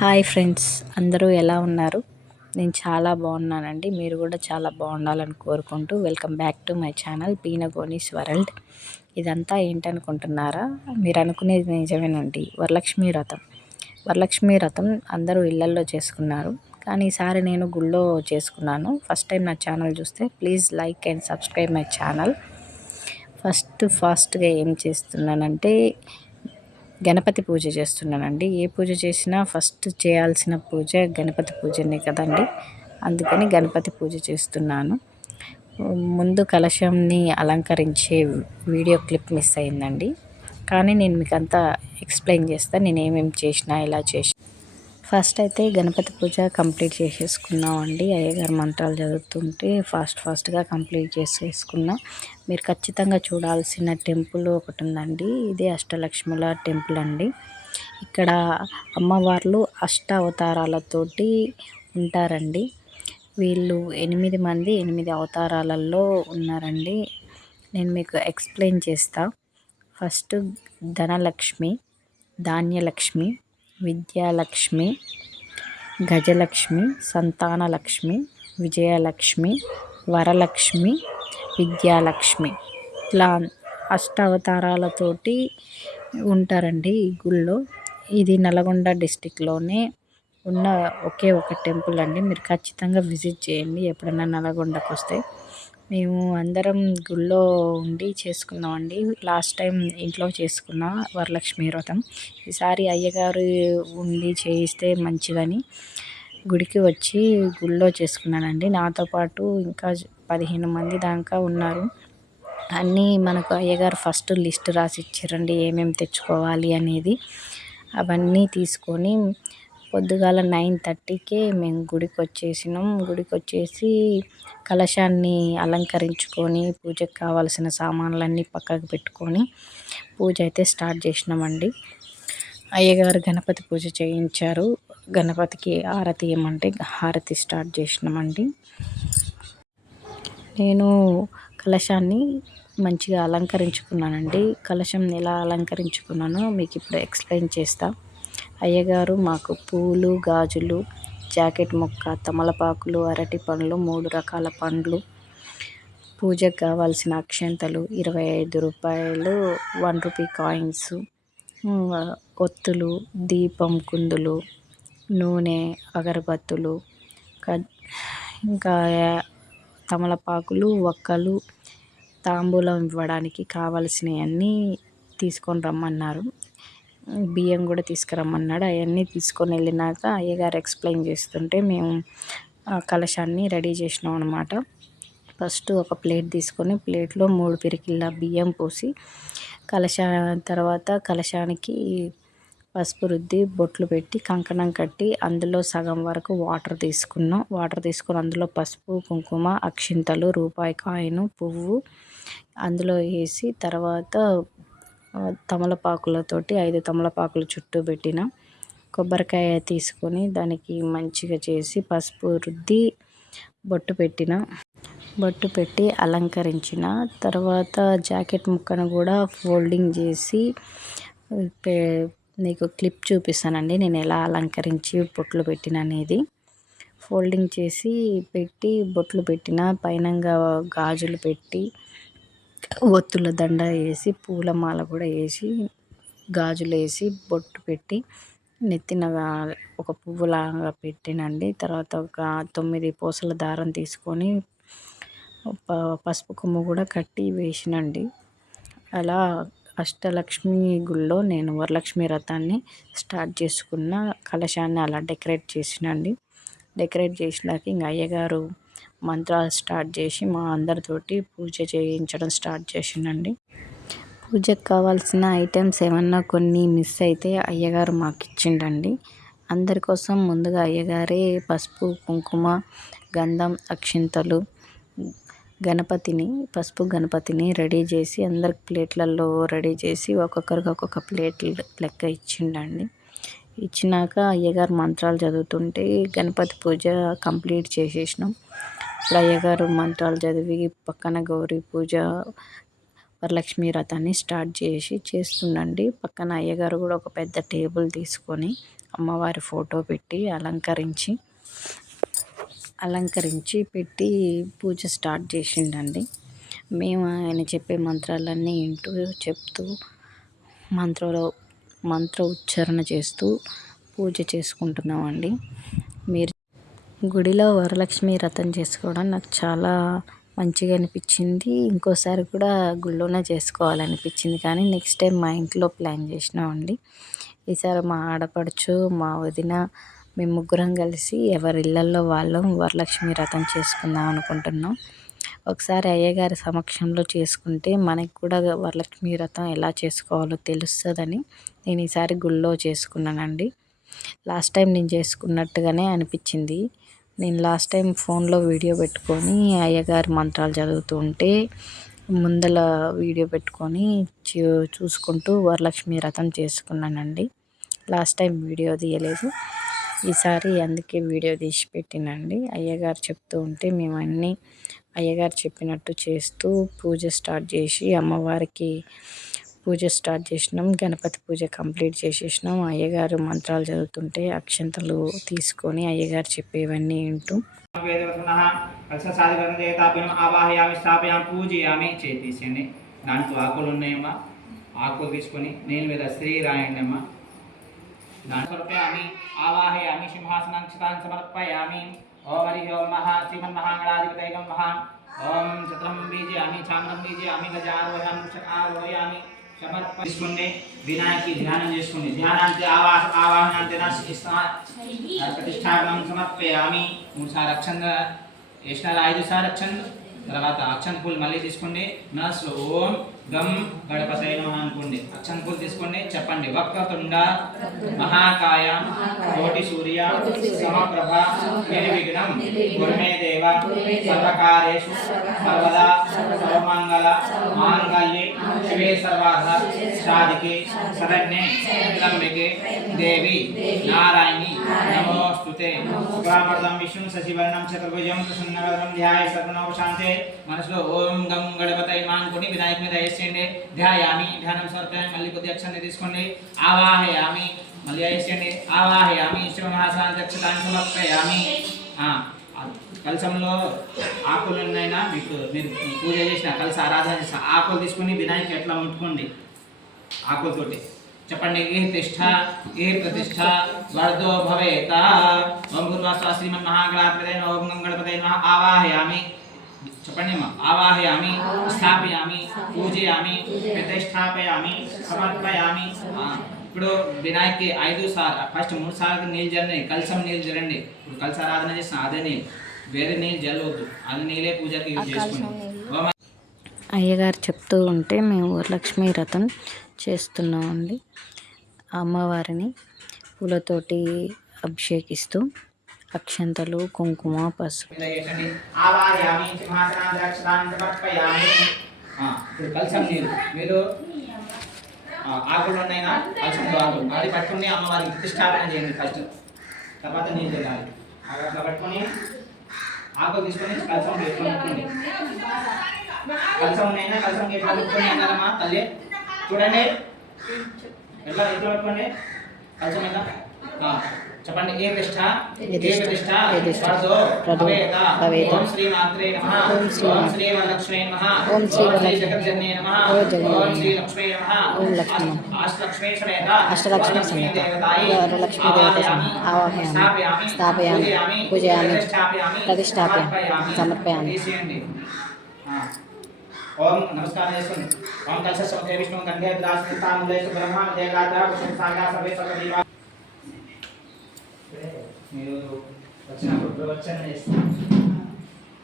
Hi friends, అందరూ ఎలా ఉన్నారు? నేను చాలా బాగున్నానండి. మీరు కూడా చాలా బాగుండాలని కోరుకుంటూ welcome back to my channel పీనగోనీస్ వరల్డ్. ఇదంతా ఏంటనుకుంటున్నారా? మీరు అనుకునేది నిజమేనండి. వరలక్ష్మి వ్రతం అందరూ ఇళ్లల్లో చేసుకున్నారు, కానీ ఈసారి నేను గుళ్ళో చేసుకున్నాను. ఫస్ట్ టైం నా ఛానల్ చూస్తే please like and subscribe my channel. ఫాస్ట్గా ఏం చేస్తున్నానంటే గణపతి పూజ చేస్తున్నానండి. ఏ పూజ చేసినా ఫస్ట్ చేయాల్సిన పూజ గణపతి పూజనే కదండి. అందుకని గణపతి పూజ చేస్తున్నాను. ముందు కలశంని అలంకరించే వీడియో క్లిప్ మిస్ అయిందండి, కానీ నేను మీకు అంతా ఎక్స్ప్లెయిన్ చేస్తాను నేను ఏమేమి చేసినా ఎలా చేసిన. ఫస్ట్ అయితే గణపతి పూజ కంప్లీట్ చేసేసుకున్నామండి. అయ్యగారు మంత్రాలు చదువుతుంటే ఫాస్ట్గా కంప్లీట్ చేసేసుకున్నా. మీరు ఖచ్చితంగా చూడాల్సిన టెంపుల్ ఒకటి ఉందండి. ఇది అష్టలక్ష్ముల టెంపుల్ అండి. ఇక్కడ అమ్మవార్లు అవతారాలతోటి ఉంటారండి. వీళ్ళు 8 మంది 8 అవతారాలలో ఉన్నారండి. నేను మీకు ఎక్స్ప్లెయిన్ చేస్తా. ఫస్ట్ ధనలక్ష్మి, ధాన్యలక్ష్మి, విద్యాలక్ష్మి, గజలక్ష్మి, సంతానలక్ష్మి, విజయలక్ష్మి, వరలక్ష్మి, విద్యాలక్ష్మి, ఇట్లా అవతారాలతోటి ఉంటారండి ఈ గుళ్ళో. ఇది నల్గొండ డిస్టిక్లోనే ఉన్న ఒకే ఒక టెంపుల్ అండి. మీరు ఖచ్చితంగా విజిట్ చేయండి ఎప్పుడైనా నల్గొండకు వస్తే. మేము అందరం గుళ్ళో ఉండి చేసుకున్నామండి. లాస్ట్ టైం ఇంట్లో చేసుకున్న వరలక్ష్మి వ్రతం. ఈసారి అయ్యగారు ఉండి చేయిస్తే మంచిదని గుడికి వచ్చి గుళ్ళో చేసుకున్నానండి. నాతో పాటు ఇంకా 15 మంది దాకా ఉన్నారు. అన్నీ మనకు అయ్యగారు ఫస్ట్ లిస్ట్ రాసి ఇచ్చారండి, ఏమేమి తెచ్చుకోవాలి అనేది. అవన్నీ తీసుకొని పొద్దుగాల 9:30కే మేము గుడికి వచ్చేసినాం. గుడికి వచ్చేసి కలశాన్ని అలంకరించుకొని పూజకు కావాల్సిన సామాన్లన్నీ పక్కకు పెట్టుకొని పూజ అయితే స్టార్ట్ చేసినామండి. అయ్యగారు గణపతి పూజ చేయించారు. గణపతికి హారతి ఇవ్వమంటే హారతి స్టార్ట్ చేసినామండి. నేను కలశాన్ని మంచిగా అలంకరించుకున్నానండి. కలశం ఎలా అలంకరించుకున్నానో మీకు ఇప్పుడు ఎక్స్ప్లెయిన్ చేస్తా. అయ్యగారు మాకు పూలు, గాజులు, జాకెట్ ముక్క, తమలపాకులు, అరటి పండ్లు, 3 రకాల పండ్లు, పూజకు కావాల్సిన అక్షంతలు, 25 రూపాయలు 1 రూపీ కాయిన్స్, ఒత్తులు, దీపం కుందులు, నూనె, అగరబత్తులు, ఇంకా తమలపాకులు, వక్కలు, తాంబూలం ఇవ్వడానికి కావలసినవన్నీ తీసుకొని రమ్మన్నారు. బియ్యం కూడా తీసుకురమ్మన్నాడు. అవన్నీ తీసుకొని వెళ్ళినాక అయ్యగారు ఎక్స్ప్లెయిన్ చేస్తుంటే మేము కలశాన్ని రెడీ చేసినాం అనమాట. ఫస్ట్ ఒక ప్లేట్ తీసుకొని ప్లేట్లో 3 పిరికిళ్ళ బియ్యం పోసి తర్వాత కలశానికి పసుపు రుద్ది బొట్లు పెట్టి కంకణం కట్టి అందులో సగం వరకు వాటర్ తీసుకొని అందులో పసుపు, కుంకుమ, అక్షింతలు, రూపాయి కాయిను, పువ్వు అందులో వేసి తర్వాత తమలపాకులతోటి 5 తమలపాకులు చుట్టూ పెట్టిన కొబ్బరికాయ తీసుకొని దానికి మంచిగా చేసి పసుపు రుద్ది బొట్టు పెట్టి అలంకరించిన తర్వాత జాకెట్ ముక్కను కూడా ఫోల్డింగ్ చేసి నీకు క్లిప్ చూపిస్తానండి నేను ఎలా అలంకరించి బొట్లు పెట్టిన అనేది. ఫోల్డింగ్ చేసి పెట్టి బొట్లు పెట్టిన పైనంగా గాజులు పెట్టి ఒత్తుల దండ వేసి పూలమాల కూడా వేసి గాజులు వేసి బొట్టు పెట్టి నెత్తిన ఒక పువ్వులాగా పెట్టినండి. తర్వాత ఒక 9 పూసల దారం తీసుకొని పసుపు కొమ్ము కూడా కట్టి వేసినండి. అలా అష్టలక్ష్మి గుళ్ళో నేను వరలక్ష్మి వ్రతాన్ని స్టార్ట్ చేసుకున్న. కలశాన్ని అలా డెకరేట్ చేసినండి. డెకరేట్ చేసినాక ఇంక అయ్యగారు మంత్రాలు స్టార్ట్ చేసి మా అందరితోటి పూజ చేయించడం స్టార్ట్ చేసిండండి. పూజకు కావాల్సిన ఐటమ్స్ ఏమన్నా కొన్ని మిస్ అయితే అయ్యగారు మాకు ఇచ్చిండండి. అందరి కోసం ముందుగా అయ్యగారే పసుపు, కుంకుమ, గంధం, అక్షింతలు, గణపతిని రెడీ చేసి అందరికి ప్లేట్లలో రెడీ చేసి ఒక్కొక్కరికి ఒక్కొక్క ప్లేట్ లెక్క ఇచ్చిండండి. ఇచ్చినాక అయ్యగారు మంత్రాలు చదువుతుంటే గణపతి పూజ కంప్లీట్ చేసేసినాం. ఇప్పుడు అయ్యగారు మంత్రాలు చదివి పక్కన గౌరీ పూజ వరలక్ష్మి వ్రతాన్ని స్టార్ట్ చేస్తుండండి. పక్కన అయ్యగారు కూడా ఒక పెద్ద టేబుల్ తీసుకొని అమ్మవారి ఫోటో పెట్టి అలంకరించి పెట్టి పూజ స్టార్ట్ చేసిండండి. మేము ఆయన చెప్పే మంత్రాలన్నీ చెప్తూ మంత్ర ఉచ్చారణ చేస్తూ పూజ చేసుకుంటున్నామండి. మీరు గుడిలో వరలక్ష్మి వ్రతం చేసుకోవడం నాకు చాలా మంచిగా అనిపించింది. ఇంకోసారి కూడా గుడిలోనే చేసుకోవాలనిపించింది, కానీ నెక్స్ట్ టైం మా ఇంట్లో ప్లాన్ చేసినామండి. ఈసారి మా ఆడపడుచు, మా వదిన, మేము ముగ్గురం కలిసి ఎవరి ఇళ్ళల్లో వాళ్ళం వరలక్ష్మి వ్రతం చేసుకుందాం అనుకుంటున్నాం. ఒకసారి అయ్యగారి సమక్షంలో చేసుకుంటే మనకి కూడా వరలక్ష్మి వ్రతం ఎలా చేసుకోవాలో తెలుస్తుందని నేను ఈసారి గుళ్ళో చేసుకున్నానండి. లాస్ట్ టైం నేను చేసుకున్నట్టుగానే అనిపించింది. నేను లాస్ట్ టైం ఫోన్లో వీడియో పెట్టుకొని అయ్యగారి మంత్రాలు చదువుతూ ఉంటే ముందల వీడియో పెట్టుకొని చూసుకుంటూ వరలక్ష్మి వ్రతం చేసుకున్నానండి. లాస్ట్ టైం వీడియో తీయలేదు, ఈసారి అందుకే వీడియో తీసి పెట్టినండి. అయ్యగారు చెప్తూ ఉంటే మేము అన్నీ అయ్యగారు చెప్పినట్టు చేస్తూ పూజ స్టార్ట్ చేసి అమ్మవారికి పూజ స్టార్ట్ చేసినాం. గణపతి పూజ కంప్లీట్ చేసేసినాం. అయ్యగారు మంత్రాలు చదువుతుంటే అక్షంతలు తీసుకొని అయ్యగారు చెప్పేవన్నీ వింటూ చేసేయండి. దాంట్లో ఆకులు ఉన్నాయమ్మా, ఆకులు తీసుకొని నీళ్ళ మీద శ్రీ రాయండి అమ్మా. దాని సమర్పయామి ఆవాహయామి సింహాసనం చితాన్ సమర్పయామి. ఓం హరి ఓం మహా శ్రీమన్మహాగణాధిపతయే నమః. ఓం చత్రం బీజయామి చామరం బీజయామి గజారోహయామి చకారోహయామి సమర్పయిస్తుండే వినాయకి ధ్యానం చేసుకోండి. ధ్యానాంతే ఆవాహనాంతే ప్రతిష్టాపనం సమర్పయామి. 3 సార్లు అక్షంత వేసినారు, 5 సార్లు అక్షంత తర్వాత అక్షంత పూలు మళ్ళీ తీసుకోండి. మనసులో ఓం గం గణపతయే నమః అనుకోండి. అక్షంత పూలు తీసుకోండి, చెప్పండి. వక్రతుండ మహాకాయ కోటి సూర్య సమప్రభ నిర్విఘ్నం కుర్మే దేవ సర్వకార్యేషు సర్వదా సర్వమంగళ మాంగళ్యే శివే సర్వార్థ సాధికే శరణ్యే త్ర్యంబకే దేవి నారాయణి నమోస్తుతే. శుక్లాంబరధరం విష్ణుం శశివర్ణం చతుర్భుజం ప్రసన్నవదనం ధ్యాయేత్ సర్వనోపశాంతే. మనసులో ఓం గం గణపతయే నమః అనుకోండి. వినాయక మీద వేసేయండి. ధ్యాయామి, ధ్యానం సమర్పయామి. మళ్ళీ కొద్ది అక్షంత తీసుకోండి. ఆవాహయామి, మళ్ళీ వేసేయండి. ఆవాహయామి శివమహాశాంతి అక్షతాన్ని సమర్పయామి. కలశంలో ఆకులు ఉన్నాయినా మీరు పూజ చేసిన కలిసి ఆరాధన చేసిన ఆకులు తీసుకుని వినాయకుడు ఎట్లా ముట్టుకోండి ఆకులతోటి. చెప్పండి. ఏ తిష్ట ఏ ప్రతిష్ట వర్ధో భవేత. ఓం భూర్వాస్వ శ్రీమన్మహాగణాధిపతయే నమః. ఓం గం గణపతయే నమః. ఆవాహయామి, చెప్పండి అమ్మా. ఆవాహయామి, స్థాపయామి, పూజయామి, ప్రతిష్టాపయామి, సమర్పయామి. ఇప్పుడు వినాయకి 5 సార్లు ఫస్ట్ 3 సార్లు నీళ్ళు జల్లండి. కలసం నీళ్ళు జల్లండి. ఇప్పుడు కలిసి ఆరాధన చేసిన అదే నీళ్ళు, వేరే నీళ్ళు జల్లవద్దు. అది నీళ్ళే పూజకి యూజ్ చేసుకోండి. అయ్యగారు చెప్తూ ఉంటే మేము వరలక్ష్మి వ్రతం చేస్తున్నామండి. అమ్మవారిని పూలతోటి అభిషేకిస్తూ అక్షంతలు, కుంకుమ, పసుపు కలసం నీరు మీరు ఆకులు ఉన్నాయినా కలసంలో ఆకులు అది పట్టుకుని అమ్మవారికి ప్రతిష్టాపన చేయండి ఫస్ట్. తర్వాత నీళ్ళు తినాలి. అట్లా పట్టుకొని ఆకులు తీసుకొని కలసం పెట్టుకోండి. కలసం ఉన్నాయినా కలసం ఎట్లా పెట్టుకొని అన్నారమ్మా తల్లి చూడండి. ఎట్లా పెట్టుకోండి కలసం మీద చెప్పండి. ఏ ప్రతిష్ఠ ఏ ప్రతిష్ఠ వర్ధో భవేత. ఓం శ్రీ మాత్రే నమః. ఓం శ్రీ వరలక్ష్మీ నమః. ఓం శ్రీ జగజ్జననే నమః. ఓం శ్రీ లక్ష్మీ నమః. అష్టలక్ష్మీ సమేత వరలక్ష్మీ దేవతాయ ఆవాహయామి, స్థాపయామి, పూజయామి, ప్రతిష్టాపయామి, సమర్పయామి. ఓం నమస్కారం చేసుకోండి. ఓం కలశ విష్ణు గంధే దాస బ్రహ్మ జయగాత్ర సాగా సర్వే సర్వదేవ. మీరు వచ్చినప్పుడు ప్రవచన చేస్తాం.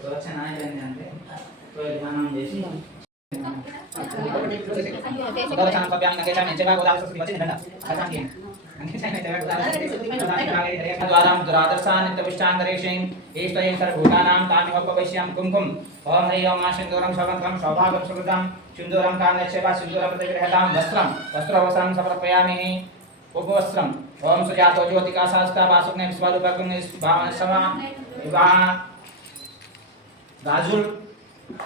ప్రవచన ఏంటంటే ధ్యానం చేసి వస్త్రం సమర్పయామి. ఉపవస్త్రం. ఓం సుజాతో జ్యోతికా శాస్త్ర వాసుగ్నే స్వరూపగ్నే భావనసమా వివాహ గాజులు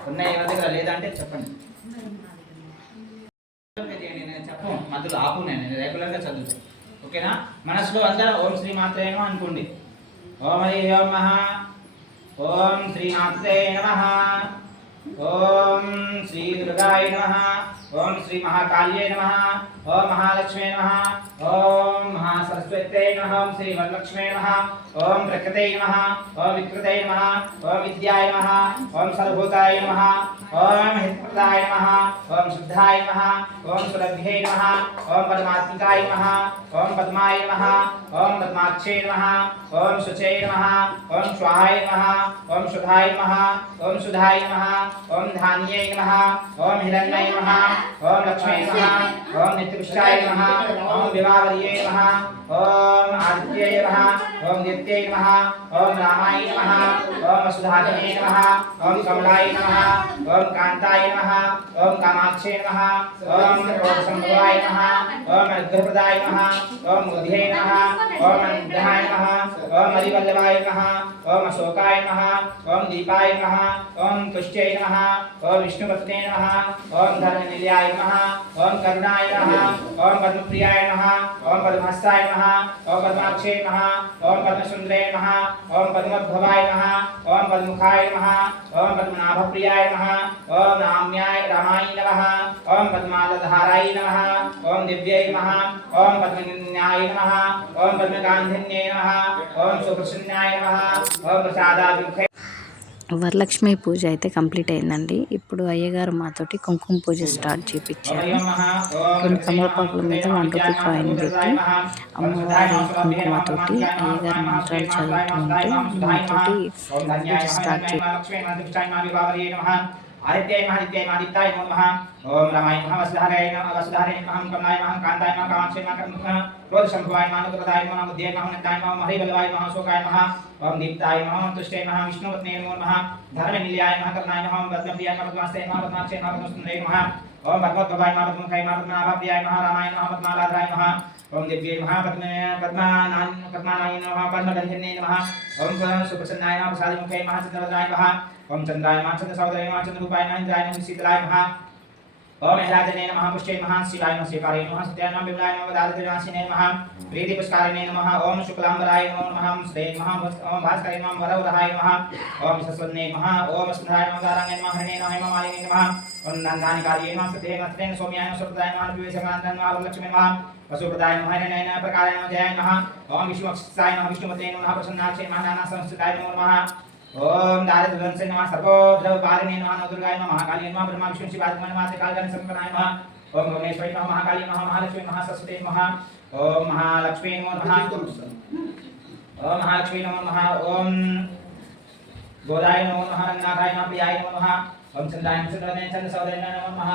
ఉన్నాయి ఎవరి దగ్గర లేదంటే చెప్పండి. నేను చెప్పు మధ్యలో ఆపు, నేను రెగ్యులర్గా చదువుతాను. ఓకేనా? మనసులో అందరూ ఓం శ్రీ మాత్రే నమః అనుకోండి. ఓం హరి ఓం మహా, ఓం శ్రీ మాత్రే నమః, ఓం శ్రీ దుర్గాయ నమః, ఓం శ్రీ మహాకాళ్యై నమః, ఓం మహాలక్ష్మీ నమః, ఓం మహాసరస్వత్యై నమః, ఓం శ్రీ వరలక్ష్మీ నమః, ఓం ప్రకృతై నమః, ఓం వికృతై నమః, ఓం విద్యాయ నమః, ఓం సర్వభూతాయ నమః, ఓం హితప్రదాయ నమః, ఓం శుద్ధాయ నమః, ఓం సురభ్యై నమః, ఓం పరమాత్మికాయ నమః, ఓం పద్మాయ నమః, ఓం పద్మాక్షై నమః, ఓం శుచై నమః, ఓం స్వాహాయ నమః, ఓం శుద్ధాయ నమః, ఓం సుధాయ నమః, ఓం ధాన్యై నమః, ఓం హిరణ్యై నమః, ఓం లక్ష్మీ నమః, ఓం నిత్యపుష్టాయ నమః, ఓం వివావర్యై నమః, ఓం ఆదిత్యై నమః, ఓం నిత్యై నమః, ఓం రామాయ నమః, ఓం వసుధాతనే నమః, ఓం కమలాయ నమః, ఓం కాంతాయ నమః, ఓం కామాక్షై నమః, ఓం క్రోధసంభవాయ నమః, ఓం అర్ఘ్యప్రదాయ నమః, ఓం ఉదయై నమః, ఓం అనుగ్రహాయ నమః, ఓం హరివల్లభాయ నమః, ఓం అశోకాయ నమః, ఓం దీపాయ నమః, ఓం తుష్ట్యై నమః, ఓం విష్ణుపత్నే నమః, ఓం ధర్మనిలయాయ నమః, ఓం కరుణాయ నమః, ఓం పద్మప్రియాయ నమః, ఓం పద్మహస్తాయ నమః, ఓం పద్మాక్షై నమః, ఓం పద్మసుందరే నమః, ఓం పద్మోద్భవాయ నమః, ఓం పద్ముఖాయ నమః, ఓం పద్మనాభప్రియాయ నమః, ఓం రామ్యాయ రామాయ నమః, ఓం పద్మాలధారాయ నమః, ఓం దివ్యై నమః, ఓం పద్మన్యాయ నమః, ఓం పద్మగాంధిన్యై నమః, ఓం సుప్రసన్నాయ నమః, ఓం ప్రసాదాభిముఖై. వరలక్ష్మి పూజ అయితే కంప్లీట్ అయిందండి. ఇప్పుడు అయ్యగారు మాతోటి కుంకుమ పూజ స్టార్ట్ చేయించారు. కొన్ని తమలపాకుల మీద 1 రూపీ కాయిన్ పెట్టి అమ్మవారి కుంకుమతోటి అయ్యగారు మంత్రాలు చదువుతూ ఉంటే మాతోటి పూజ స్టార్ట్ చేయించారు. आदित्याय नमः, आदित्याय आदित्याय नमः, ओम रामाय नमः, वसुधाराय नमः, वसुधाराय नमः, कमलाय नमः, कांताय नमः, कामाक्षय नमः, कर्मणः क्रोधसंभवाय नमः, अनुग्रहाय नमः, बुद्धिये नमः, नित्याय नमः, हरिवल्लभाय नमः, अशोकाय नमः, ओम दीप्ताय नमः, तुष्टाय नमः, विष्णुपत्ने नमः, धर्मनिलयाय नमः, करुणाय नमः, पद्मप्रियाय नमः, पद्मास्ते नमः, पद्माक्षय नमः, पद्मसुन्दराय नमः, ओम पद्मोद्भवाय नमः, पद्ममुखाय नमः, पद्मनाभाप्रियाय नमः, रामाय नमः, पद्मालाधराय नमः, ओम दिव्ये नमः, पद्मनाय नमः, पद्मगन्धिन्ये नमः, ओम सुप्रसन्नाय नमः, प्रसादिमुखे नमः, चन्द्रवदनाय नमः, ओम चंद्राय नमः, चंद्रसहोदराय नमः, चंद्ररूपाय नमः, इंद्राय नमः, शीतलाय नमः, ओम हेलाजने नमः, पुष्टे नमः, शिवाय नमः, शिवकाराय नमः, सत्याय नमः, विमलाय नमः, दादृजनाशिने नमः, प्रीतिपुष्कारिणे नमः, ओम शुक्लांबराय नमः, ओम श्रेय नमः, ओम भास्कराय नमः, वरवरहाय नमः, ओम सस्वन्ने नमः, ओम स्मृताय नमः, दारांगे नमः, हरिणे नमः, हेममालिने नमः, ओम नंदानिकार्ये नमः, सत्ये नमः, सत्येन सोम्याय नमः, सुप्रदाय नमः, विवेशकानंदन नमः, वरलक्ष्मी नमः, वसुप्रदाय नमः, हरिणे नमः, प्रकाराय नमः, जयाय नमः, ओम विष्णुवक्षस्थाय नमः, विष्णुपते नमः, प्रसन्नाक्षय नमः, नानासंस्थिताय नमः, ओम दारिद्र्यंसे नमः, सर्वोद्रवपारिणे नमः, नवदुर्गाय नमः, महाकाली नमः, ब्रह्मा विष्णु शिवात्मने नमः, त्रिकालज्ञान संपन्नाय नमः, ओम भुवनेश्वरी नमः, महाकाली नमः, महालक्ष्मी नमः, सरस्वती नमः, ओम महालक्ष्मी नमः, ओम महालक्ष्मी नमः, ओम गोदाय नमः, रंगनाथाय नमः, प्रियाय नमः, ओम चंद्राय नमः, चंद्रसहोदराय नमः,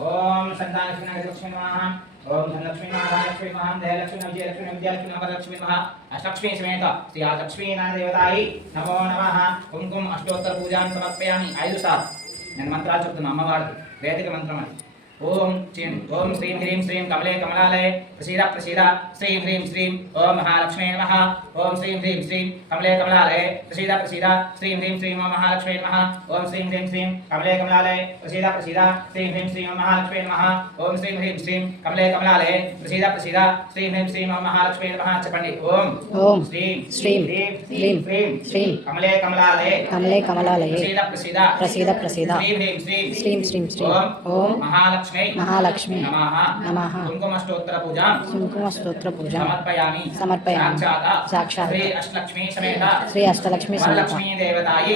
ओम संतानलक्ष्मी लक्ष्मी नमः, ओम धनलक्ष्मी नमः, धनलक्ष्मी नमः, दयलक्ष्मी नमः, विजयलक्ष्मी नमः, विद्यालक्ष्मी नमः, वरलक्ष्मी नमः, अष्टलक्ष्मी समेत श्री लक्ष्मी नारायण देवतायै नमो नमः. कुंकुम अष्टोत्तर पूजां समर्पयामि. 5 सार्లు నేను మంత్రాలు చెప్తున్నా. అమ్మవారిది వేదిక మంత్రం అది. ओम श्रीं ओम श्रीं ह्रीं श्रीं कमले कमलालये प्रसीद प्रसीद श्रीं ह्रीं श्रीं ओम महालक्ष्मी नमः. ओम श्रीं ह्रीं श्रीं कमले कमलालये प्रसीद प्रसीद श्रीं ह्रीं श्रीं ओम महालक्ष्मी नमः. ओम श्रीं ह्रीं श्रीं कमले कमलालये प्रसीद प्रसीद श्रीं ह्रीं श्रीं ओम महालक्ष्मी नमः. ओम श्रीं ह्रीं श्रीं कमले कमलालये प्रसीद प्रसीद श्रीं ह्रीं श्रीं ओम महालक्ष्मी नमः. చెప్పండి. ओम श्रीं श्रीं ह्रीं श्रीं श्रीं कमले कमलालये प्रसीद प्रसीद प्रसीद प्रसीद श्रीं ह्रीं श्रीं श्रीं श्रीं ओम महालक्ष्मी महालक्ष्मी नमः. कुंकुमस्तोत्र पूजा समर्पयामि. साक्षात् श्री अष्टलक्ष्मी समेत वरलक्ष्मी देवतायै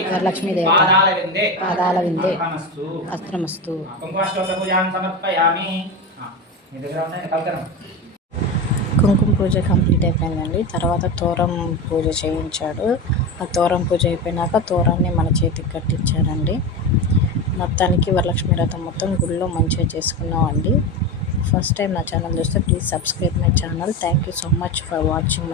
पादालविन्दे अस्त्रमस्तु. कुंकुमस्तोत्र पूजां समर्पयामि. మీ దగ్గర ఉన్నాయి కల్కరం. కుంకుమ పూజ కంప్లీట్ అయిపోయిందండి. తర్వాత తోరం పూజ చేయించాడు. ఆ తోరం పూజ అయిపోయినాక తోరాన్ని మన చేతికి కట్టించారండి. మొత్తానికి వరలక్ష్మి వ్రతం మొత్తం గుడిలో మంచిగా చేసుకున్నామండి. ఫస్ట్ టైం నా ఛానల్ చూస్తే please subscribe my channel. Thank you so much for watching.